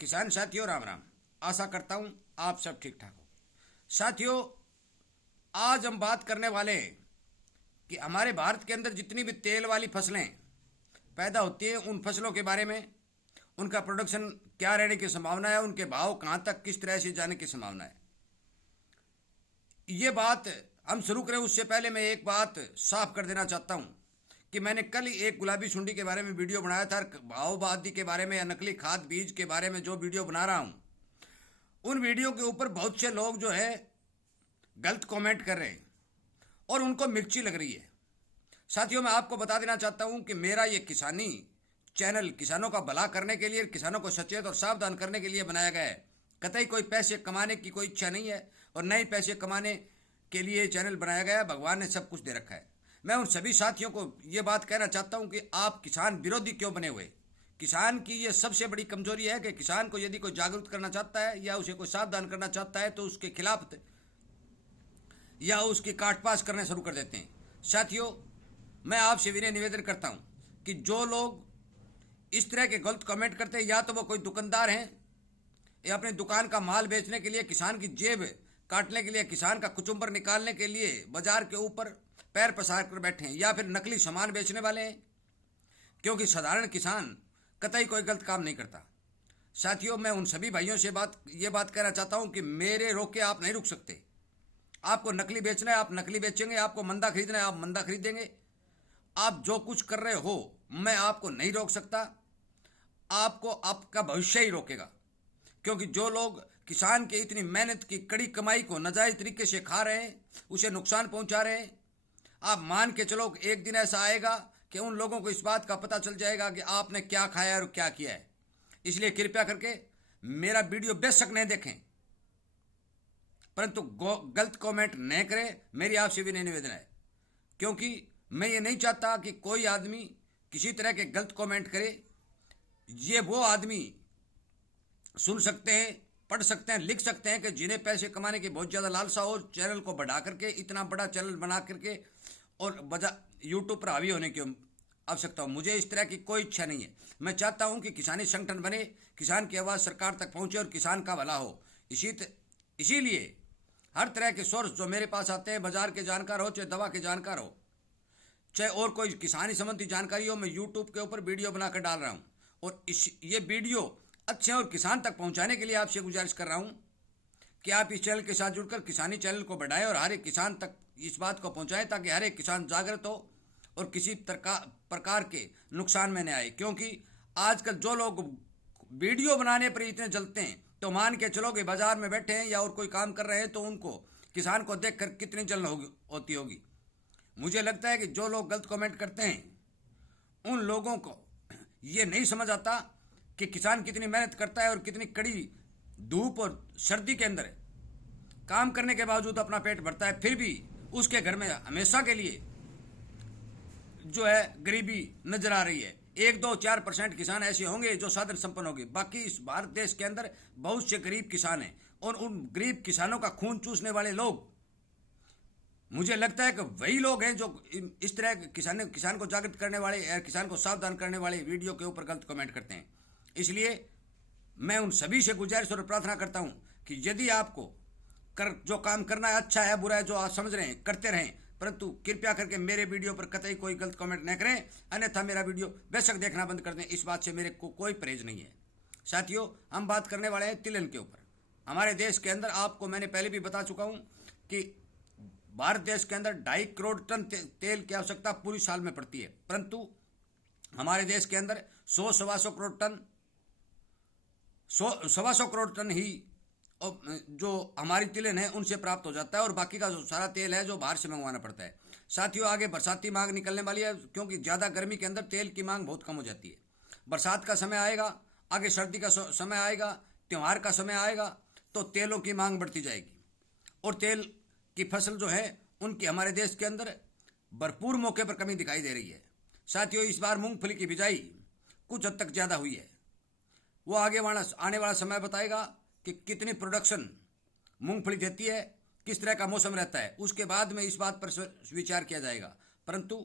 किसान साथियों राम राम। आशा करता हूं आप सब ठीक ठाक हो। साथियों, आज हम बात करने वाले हैं कि हमारे भारत के अंदर जितनी भी तेल वाली फसलें पैदा होती हैं उन फसलों के बारे में, उनका प्रोडक्शन क्या रहने की संभावना है, उनके भाव कहां तक किस तरह से जाने की संभावना है। ये बात हम शुरू करें उससे पहले मैं एक बात साफ कर देना चाहता हूं कि मैंने कल ही एक गुलाबी सुंडी के बारे में वीडियो बनाया था। भाववादी के बारे में या नकली खाद बीज के बारे में जो वीडियो बना रहा हूं, उन वीडियो के ऊपर बहुत से लोग जो है गलत कमेंट कर रहे हैं और उनको मिर्ची लग रही है। साथियों, मैं आपको बता देना चाहता हूं कि मेरा ये किसानी चैनल किसानों का भला करने के लिए, किसानों को सचेत और सावधान करने के लिए बनाया गया है। कतई कोई पैसे कमाने की कोई इच्छा नहीं है और न ही पैसे कमाने के लिए चैनल बनाया गया है। भगवान ने सब कुछ दे रखा है। मैं उन सभी साथियों को ये बात कहना चाहता हूं कि आप किसान विरोधी क्यों बने हुए। किसान की ये सबसे बड़ी कमजोरी है कि किसान को यदि कोई जागरूक करना चाहता है या उसे कोई सावधान करना चाहता है तो उसके खिलाफ या उसकी काटपास करने शुरू कर देते हैं। साथियों, मैं आपसे विनय निवेदन करता हूं कि जो लोग इस तरह के गलत कमेंट करते हैं, या तो वो कोई दुकानदार हैं या अपनी दुकान का माल बेचने के लिए, किसान की जेब काटने के लिए, किसान का कुचुम्बर निकालने के लिए बाजार के ऊपर पैर पसार कर बैठे हैं, या फिर नकली सामान बेचने वाले हैं। क्योंकि साधारण किसान कतई कोई गलत काम नहीं करता। साथियों, मैं उन सभी भाइयों से ये बात कहना चाहता हूं कि मेरे रोके आप नहीं रुक सकते। आपको नकली बेचना है आप नकली बेचेंगे, आपको मंदा खरीदना है आप मंदा खरीदेंगे। आप जो कुछ कर रहे हो मैं आपको नहीं रोक सकता, आपको आपका भविष्य ही रोकेगा। क्योंकि जो लोग किसान के इतनी मेहनत की कड़ी कमाई को नाजायज तरीके से खा रहे हैं, उसे नुकसान पहुंचा रहे हैं, आप मान के चलो एक दिन ऐसा आएगा कि उन लोगों को इस बात का पता चल जाएगा कि आपने क्या खाया और क्या किया है। इसलिए कृपया करके मेरा वीडियो बेशक नहीं देखें, परंतु गलत कमेंट नहीं करें। मेरी आपसे भी नहीं निवेदन है, क्योंकि मैं ये नहीं चाहता कि कोई आदमी किसी तरह के गलत कमेंट करे। ये वो आदमी सुन सकते हैं, पढ़ सकते हैं, लिख सकते हैं कि जिन्हें पैसे कमाने की बहुत ज़्यादा लालसा हो, चैनल को बढ़ा करके इतना बड़ा चैनल बना करके और यूट्यूब पर हावी होने की आवश्यकता हो। मुझे इस तरह की कोई इच्छा नहीं है। मैं चाहता हूं कि किसानी संगठन बने, किसान की आवाज़ सरकार तक पहुंचे और किसान का भला हो। इसीलिए हर तरह के सोर्स जो मेरे पास आते हैं, बाजार के जानकार हो चाहे दवा के जानकार हो चाहे और कोई किसानी संबंधी जानकारी हो, मैं यूट्यूब के ऊपर वीडियो बनाकर डाल रहा हूँ। और ये वीडियो अच्छे और किसान तक पहुँचाने के लिए आपसे गुजारिश कर रहा हूँ कि आप इस चैनल के साथ जुड़कर किसानी चैनल को बढ़ाएं और हर एक किसान तक इस बात को पहुँचाएं ताकि हर एक किसान जागृत हो और किसी प्रकार के नुकसान में न आए। क्योंकि आजकल जो लोग वीडियो बनाने पर इतने जलते हैं, तो मान के चलो कि बाजार में बैठे हैं या और कोई काम कर रहे हैं तो उनको किसान को देखकर कितनी जलन होती होगी। मुझे लगता है कि जो लोग गलत कमेंट करते हैं उन लोगों को ये नहीं समझ आता कि किसान कितनी मेहनत करता है और कितनी कड़ी धूप और सर्दी के अंदर काम करने के बावजूद अपना पेट भरता है, फिर भी उसके घर में हमेशा के लिए जो है गरीबी नजर आ रही है। 1-2-4% किसान ऐसे होंगे जो साधन संपन्न होंगे, बाकी इस भारत देश के अंदर बहुत से गरीब किसान हैं और उन गरीब किसानों का खून चूसने वाले लोग, मुझे लगता है कि वही लोग हैं जो इस तरह किसान को जागृत करने वाले या किसान को सावधान करने वाले वीडियो के ऊपर गलत कमेंट करते हैं। इसलिए मैं उन सभी से गुजारिश और प्रार्थना करता हूं कि यदि आपको जो काम करना है, अच्छा है बुरा है, जो आप समझ रहे हैं करते रहें, परंतु कृपया करके मेरे वीडियो पर कतई कोई गलत कमेंट न करें, अन्यथा मेरा वीडियो बेशक देखना बंद कर दें। इस बात से मेरे को कोई परहेज नहीं है। साथियों, हम बात करने वाले हैं तिलहन के ऊपर। हमारे देश के अंदर आपको मैंने पहले भी बता चुका हूं कि भारत देश के अंदर 2.5 करोड़ टन तेल की आवश्यकता पूरी साल में पड़ती है, परंतु हमारे देश के अंदर 100-125 करोड़ टन 100-125 करोड़ टन ही जो हमारी तिलहन है उनसे प्राप्त हो जाता है और बाकी का जो सारा तेल है जो बाहर से मंगवाना पड़ता है। साथियों, आगे बरसाती मांग निकलने वाली है, क्योंकि ज़्यादा गर्मी के अंदर तेल की मांग बहुत कम हो जाती है। बरसात का समय आएगा, आगे सर्दी का समय आएगा, त्यौहार का समय आएगा, तो तेलों की मांग बढ़ती जाएगी और तेल की फसल जो है उनकी हमारे देश के अंदर भरपूर मौके पर कमी दिखाई दे रही है। साथियों, इस बार मूंगफली की बिजाई कुछ हद तक ज़्यादा हुई है। वो आने वाला समय बताएगा कि कितनी प्रोडक्शन मूंगफली देती है, किस तरह का मौसम रहता है, उसके बाद में इस बात पर विचार किया जाएगा। परंतु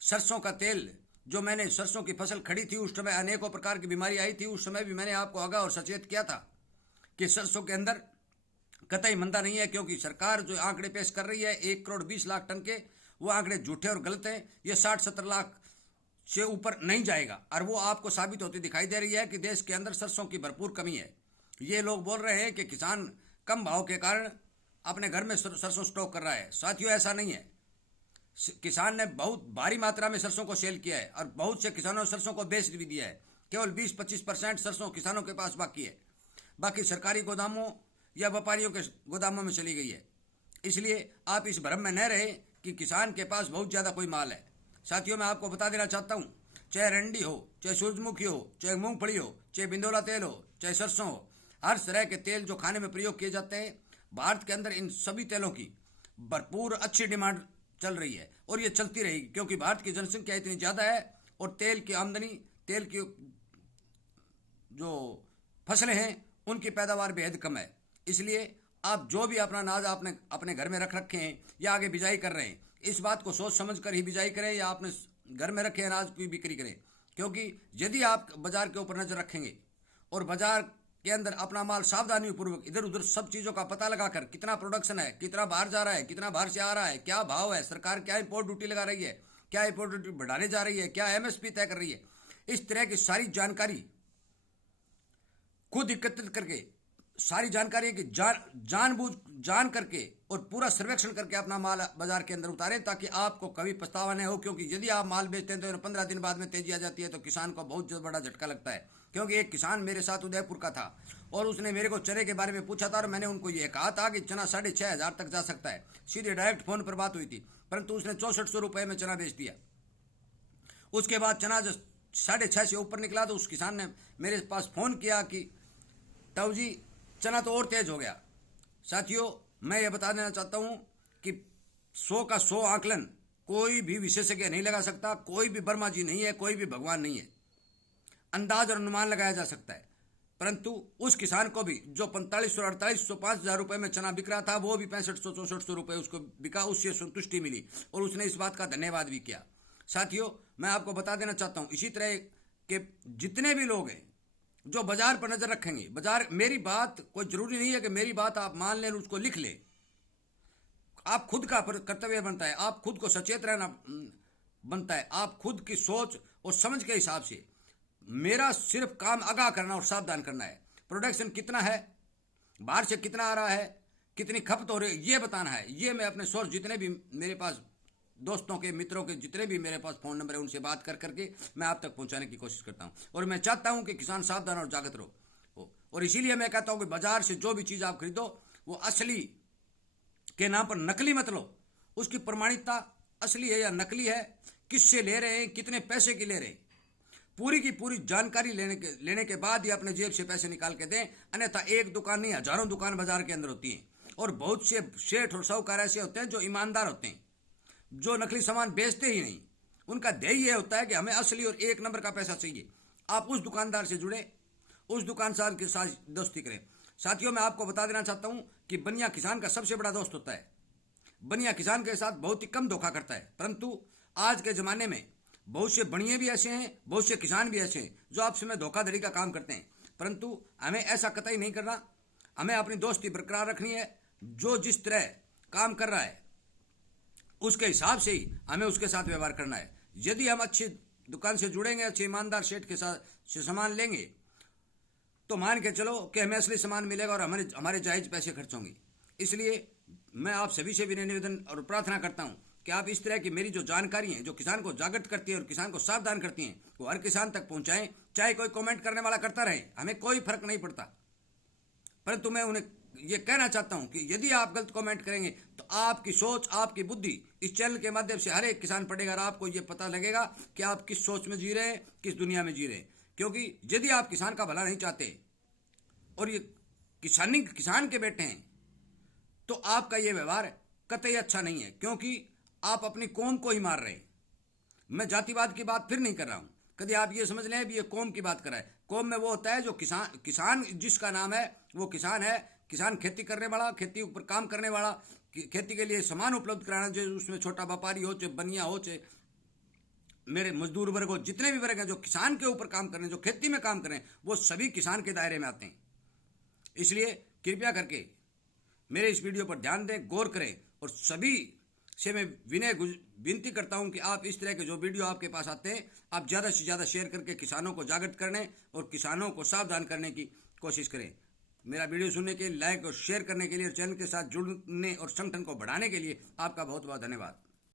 सरसों का तेल जो मैंने सरसों की फसल खड़ी थी उस समय अनेकों प्रकार की बीमारी आई थी। उस समय भी मैंने आपको आगाह और सचेत किया था कि सरसों के अंदर कतई मंदा नहीं है, क्योंकि सरकार जो आंकड़े पेश कर रही है 1,20,00,000 टन के, वो आंकड़े झूठे और गलत हैं। ये 60-70 लाख से ऊपर नहीं जाएगा, और वो आपको साबित होती दिखाई दे रही है कि देश के अंदर सरसों की भरपूर कमी है। ये लोग बोल रहे हैं कि किसान कम भाव के कारण अपने घर में सरसों स्टॉक कर रहा है। साथियों, ऐसा नहीं है। किसान ने बहुत भारी मात्रा में सरसों को सेल किया है और बहुत से किसानों ने सरसों को बेच भी दिया है। केवल 20-25% सरसों किसानों के पास बाकी है, बाकी सरकारी गोदामों या व्यापारियों के गोदामों में चली गई है। इसलिए आप इस भ्रम में न रहे कि किसान के पास बहुत ज़्यादा कोई माल है। साथियों, मैं आपको बता देना चाहता हूँ, चाहे रंडी हो, चाहे सूरजमुखी हो, चाहे मूंगफली हो, चाहे बिंदोला तेल हो, चाहे सरसों हो, हर तरह के तेल जो खाने में प्रयोग किए जाते हैं, भारत के अंदर इन सभी तेलों की भरपूर अच्छी डिमांड चल रही है और ये चलती रहेगी, क्योंकि भारत की जनसंख्या इतनी ज़्यादा है और तेल की आमदनी, तेल की जो फसलें हैं उनकी पैदावार बेहद कम है। इसलिए आप जो भी अपना अनाज आपने अपने घर में रख रखे हैं या आगे बिजाई कर रहे हैं, इस बात को सोच समझ कर ही बिजाई करें या अपने घर में रखे अनाज की बिक्री करें। क्योंकि यदि आप बाजार के ऊपर नजर रखेंगे और बाजार के अंदर अपना माल सावधानी पूर्वक इधर उधर सब चीज़ों का पता लगाकर, कितना प्रोडक्शन है, कितना बाहर जा रहा है, कितना बाहर से आ रहा है, क्या भाव है, सरकार क्या इंपोर्ट ड्यूटी लगा रही है, क्या इंपोर्ट ड्यूटी बढ़ाने जा रही है, क्या एमएसपी तय कर रही है, इस तरह की सारी जानकारी खुद एकत्रित करके, सारी जानकारी की जान करके और पूरा सर्वेक्षण करके अपना माल बाजार के अंदर उतारें, ताकि आपको कभी पछतावा न हो। क्योंकि यदि आप माल बेचते हैं तो 15 दिन बाद में तेजी आ जाती है तो किसान को बहुत बड़ा झटका लगता है। क्योंकि एक किसान मेरे साथ उदयपुर का था और उसने मेरे को चने के बारे में पूछा था और मैंने उनको ये कहा था कि चना 6,500 तक जा सकता है। सीधे डायरेक्ट फोन पर बात हुई थी, परंतु उसने 6400 रुपये में चना बेच दिया। उसके बाद चना जो 6,500 से ऊपर निकला तो उस किसान ने मेरे पास फ़ोन किया कि ताऊ जी, चना तो और तेज हो गया। साथियों, मैं ये बता देना चाहता हूँ कि 100 का 100 आकलन कोई भी विशेषज्ञ नहीं लगा सकता, कोई भी वर्मा जी नहीं है, कोई भी भगवान नहीं है। अंदाज और अनुमान लगाया जा सकता है, परंतु उस किसान को भी जो 4500, 4800, 5,000 रुपये में चना बिक रहा था, वो भी 6500, 6400 रुपये उसको बिका, उससे संतुष्टि मिली और उसने इस बात का धन्यवाद भी किया। साथियों, मैं आपको बता देना चाहता हूँ, इसी तरह के जितने भी लोग हैं जो बाजार पर नजर रखेंगे, बाजार, मेरी बात कोई जरूरी नहीं है कि मेरी बात आप मान लें, उसको लिख लें। आप खुद का कर्तव्य बनता है, आप खुद को सचेत रहना बनता है, आप खुद की सोच और समझ के हिसाब से। मेरा सिर्फ काम आगाह करना और सावधान करना है। प्रोडक्शन कितना है, बाहर से कितना आ रहा है, कितनी खपत हो रही है, ये बताना है। ये मैं अपने सोर्स, जितने भी मेरे पास दोस्तों के, मित्रों के जितने भी मेरे पास फ़ोन नंबर है, उनसे बात कर करके मैं आप तक पहुंचाने की कोशिश करता हूं। और मैं चाहता हूं कि किसान सावधान और जागृत रहो। और इसीलिए मैं कहता हूं कि बाजार से जो भी चीज़ आप खरीदो वो असली के नाम पर नकली मत लो। उसकी प्रमाणिकता असली है या नकली है, किससे ले रहे हैं, कितने पैसे की ले रहे हैं, पूरी की पूरी जानकारी लेने के बाद ही अपने जेब से पैसे निकाल के दें। अन्यथा एक दुकान नहीं, हजारों दुकान बाजार के अंदर होती हैं और बहुत से सेठ और साहूकार ऐसे होते हैं जो ईमानदार होते हैं, जो नकली सामान बेचते ही नहीं। उनका ध्येय यह होता है कि हमें असली और एक नंबर का पैसा चाहिए। आप उस दुकानदार से जुड़े, उस दुकानदार के साथ दोस्ती करें। साथियों, मैं आपको बता देना चाहता हूं कि बनिया किसान का सबसे बड़ा दोस्त होता है। बनिया किसान के साथ बहुत ही कम धोखा करता है, परंतु आज के ज़माने में बहुत से बनिए भी ऐसे हैं, बहुत से किसान भी ऐसे हैं जो आपसे में धोखाधड़ी का काम करते हैं। परंतु हमें ऐसा कतई नहीं करना। हमें अपनी दोस्ती बरकरार रखनी है। जो जिस तरह काम कर रहा है उसके हिसाब से ही हमें उसके साथ व्यवहार करना है। यदि हम अच्छी दुकान से जुड़ेंगे, अच्छे ईमानदार सेठ के साथ से सामान लेंगे, तो मान के चलो कि हमें असली सामान मिलेगा और हमारे जायज़ पैसे खर्च होंगे। इसलिए मैं आप सभी से भी निवेदन और प्रार्थना करता हूं कि आप इस तरह की मेरी जो जानकारी है, जो किसान को जागृत करती है और किसान को सावधान करती हैं, वो हर किसान तक पहुंचाएं। चाहे कोई कमेंट करने वाला करता रहे, हमें कोई फर्क नहीं पड़ता, परंतु मैं उन्हें ये कहना चाहता हूं कि यदि आप गलत कमेंट करेंगे तो आपकी सोच, आपकी बुद्धि इस चैनल के माध्यम से हर एक किसान पढ़ेगा और आपको ये पता लगेगा कि आप किस सोच में जी रहे हैं, किस दुनिया में जी रहे हैं। क्योंकि यदि आप किसान का भला नहीं चाहते और ये किसान के बेटे हैं, तो आपका ये व्यवहार कतई अच्छा नहीं है, क्योंकि आप अपनी कौम को ही मार रहे हैं। मैं जातिवाद की बात फिर नहीं कर रहा हूं। कभी आप ये समझ लें अब ये कौम की बात कर रहा है। कौम में वो होता है जो किसान जिसका नाम है वो किसान है। किसान खेती करने वाला, खेती ऊपर काम करने वाला, खेती के लिए सामान उपलब्ध कराना, जो उसमें छोटा व्यापारी हो, चाहे बनिया हो, चाहे मेरे मजदूर वर्ग, जितने भी वर्ग हैं जो किसान के ऊपर काम कर रहे हैं, जो खेती में काम कर रहे हैं, वो सभी किसान के दायरे में आते हैं। इसलिए कृपया करके मेरे इस वीडियो पर ध्यान दें, गौर करें, और सभी से मैं विनती करता हूं कि आप इस तरह के जो वीडियो आपके पास आते हैं, आप ज़्यादा से ज़्यादा शेयर करके किसानों को जागृत करने और किसानों को सावधान करने की कोशिश करें। मेरा वीडियो सुनने के लिए, लाइक और शेयर करने के लिए, और चैनल के साथ जुड़ने और संगठन को बढ़ाने के लिए आपका बहुत बहुत धन्यवाद।